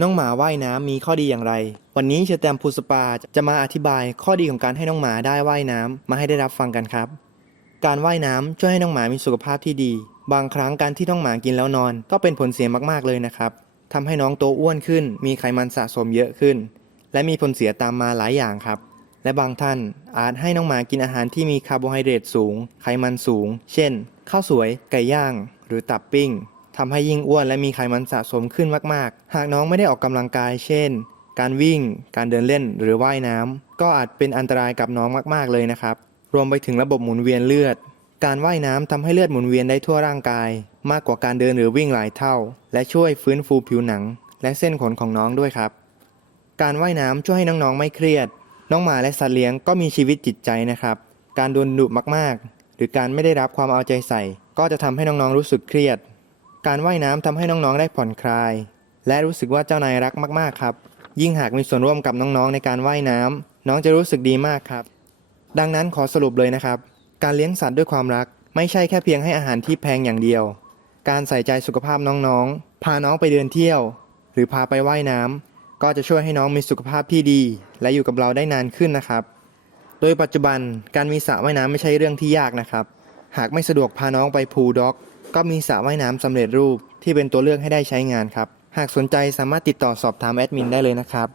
น้องหมาว่ายน้ำมีข้อดีอย่างไร วันนี้เชอร์แตมพูสปาจะมาอธิบายข้อดีของการให้น้องหมาได้ว่ายน้ำมาให้ได้รับฟังกันครับ การว่ายน้ำช่วยให้น้องหมามีสุขภาพที่ดี บางครั้งการที่น้องหมากินแล้วนอน ก็เป็นผลเสียมากๆเลยนะครับทำให้น้องโตอ้วนขึ้น มีไขมันสะสมเยอะขึ้น และมีผลเสียตามมาหลายอย่างครับ และบางท่านอาจให้น้องหมากินอาหารที่มีคาร์โบไฮเดรตสูง ไขมันสูง เช่น ข้าวสวย ไก่ย่าง หรือตับปิ้ง ทำให้ยิ่งอ้วนและมีไขมันสะสมขึ้นมาก ๆ หากน้องไม่ได้ออกกำลังกาย เช่น การวิ่ง การเดินเล่น หรือว่ายน้ำก็อาจเป็นอันตรายกับน้องมาก ๆ เลยนะครับ รวมไปถึงระบบหมุนเวียนเลือด การว่ายน้ำทำให้เลือดหมุนเวียนได้ทั่วร่างกาย มากกว่าการเดินหรือวิ่งหลายเท่า และช่วยฟื้นฟูผิวหนัง และเส้นขนของน้องด้วยครับ การว่ายน้ำช่วยให้น้อง ๆ ไม่เครียด น้องหมาและสัตว์เลี้ยงก็มีชีวิตจิตใจนะครับ การโดนดุมาก ๆ หรือการไม่ได้รับความเอาใจใส่ ก็จะทำให้น้อง ๆ รู้สึกเครียด การว่ายน้ำทำให้น้องๆได้ผ่อนคลาย และรู้สึกว่าเจ้านายรักมากๆครับ ยิ่งหากมีส่วนร่วมกับน้องๆในการว่ายน้ำน้องจะรู้สึกดีมากครับ ดังนั้นขอสรุปเลยนะครับ การเลี้ยงสัตว์ด้วยความรัก ไม่ใช่แค่เพียงให้อาหารที่แพงอย่างเดียว การใส่ใจสุขภาพน้องๆ พาน้องไปเดินเที่ยว หรือพาไปว่ายน้ำก็จะช่วยให้น้องมีสุขภาพที่ดี และอยู่กับเราได้นานขึ้นนะครับ โดยปัจจุบันการมีสระว่ายน้ำไม่ใช่เรื่องที่ยากนะครับ หากไม่สะดวกพาน้องไปพูลด็อก ก็มีสระว่ายน้ำสำเร็จรูปที่เป็นตัวเลือกให้ได้ใช้งานครับ หากสนใจสามารถติดต่อสอบถามแอดมินได้เลยนะครับ